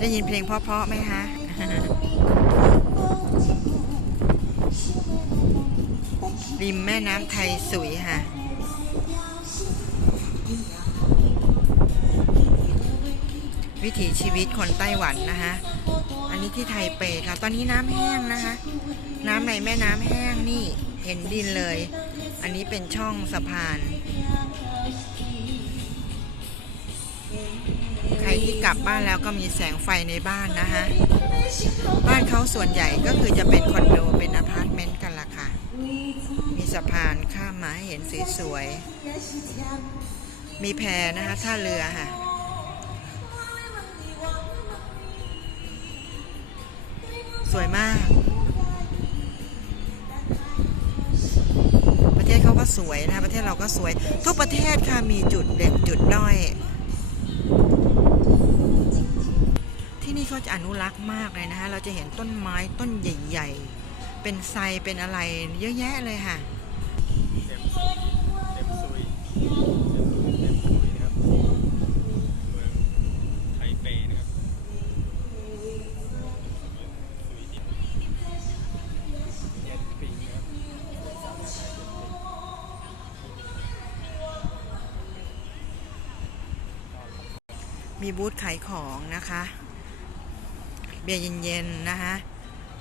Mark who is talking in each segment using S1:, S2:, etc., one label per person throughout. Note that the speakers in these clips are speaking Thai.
S1: ได้ยินเพลงเพราะๆไหมคะริมแม่น้ำไทยสุยค่ะ วิถีชีวิตคนไต้หวันนะคะ อันนี้ที่ไทเปค่ะ ตอนนี้น้ำแห้งนะคะ น้ำในแม่น้ำแห้งนี่เห็นดินเลย อันนี้เป็นช่องสะพาน ใครที่กลับบ้านแล้วก็มีแสงไฟในบ้านนะคะบ้านเขาส่วนใหญ่ก็คือจะเป็นคอนโดเป็นอพาร์ตเมนต์กันละค่ะ มีสะพานข้ามมาให้เห็นสวยๆมีแพนะคะท่าเรือค่ะสวยมาก ประเทศเขาก็สวยนะ ประเทศเราก็สวย ทุกประเทศค่ะมีจุดเด่นจุดด้อย อนุรักษ์มากเลยนะคะ เราจะเห็นต้นไม้ต้นใหญ่ ๆ เป็นไทรเป็นอะไรเยอะแยะเลยค่ะ
S2: เต็มเต็มซุยเต็มซุยนะครับเมืองไทเปนะครับซุยที่เย็นปิงนะครับ
S1: มีบูธขายของนะคะ เบียร์เย็นๆนะคะ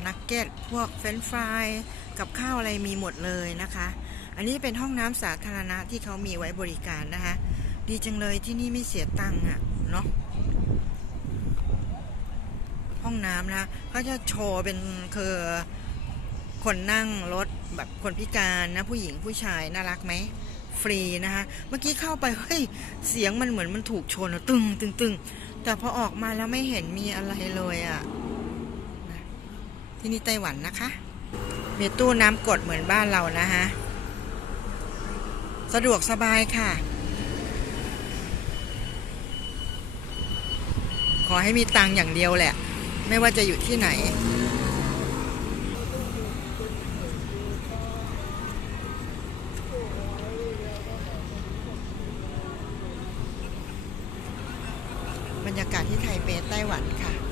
S1: นักเก็ตพวกเฟรนฟรายกับข้าวอะไรมีหมดเลยนะคะ อันนี้เป็นห้องน้ำสาธารณะที่เขามีไว้บริการนะคะ ดีจังเลยที่นี่ไม่เสียตังค์อะเนาะห้องน้ำนะเขาจะโชว์เป็นคือคนนั่งรถแบบคนพิการนะผู้หญิงผู้ชายน่ารักไหมฟรีนะคะ เมื่อกี้เข้าไปเฮ้ยเสียงมันเหมือนมันถูกชนอะตึงตึงตึง แต่พอออกมาแล้วไม่เห็นมีอะไรเลยอะ่ะที่นี่ไต้หวันนะคะ มีตู้น้ำกดเหมือนบ้านเรานะฮะ สะดวกสบายค่ะ ขอให้มีตังค์อย่างเดียวแหละ ไม่ว่าจะอยู่ที่ไหน รรยากาศที่ไท
S2: เป
S1: ไต้หวันค่ะ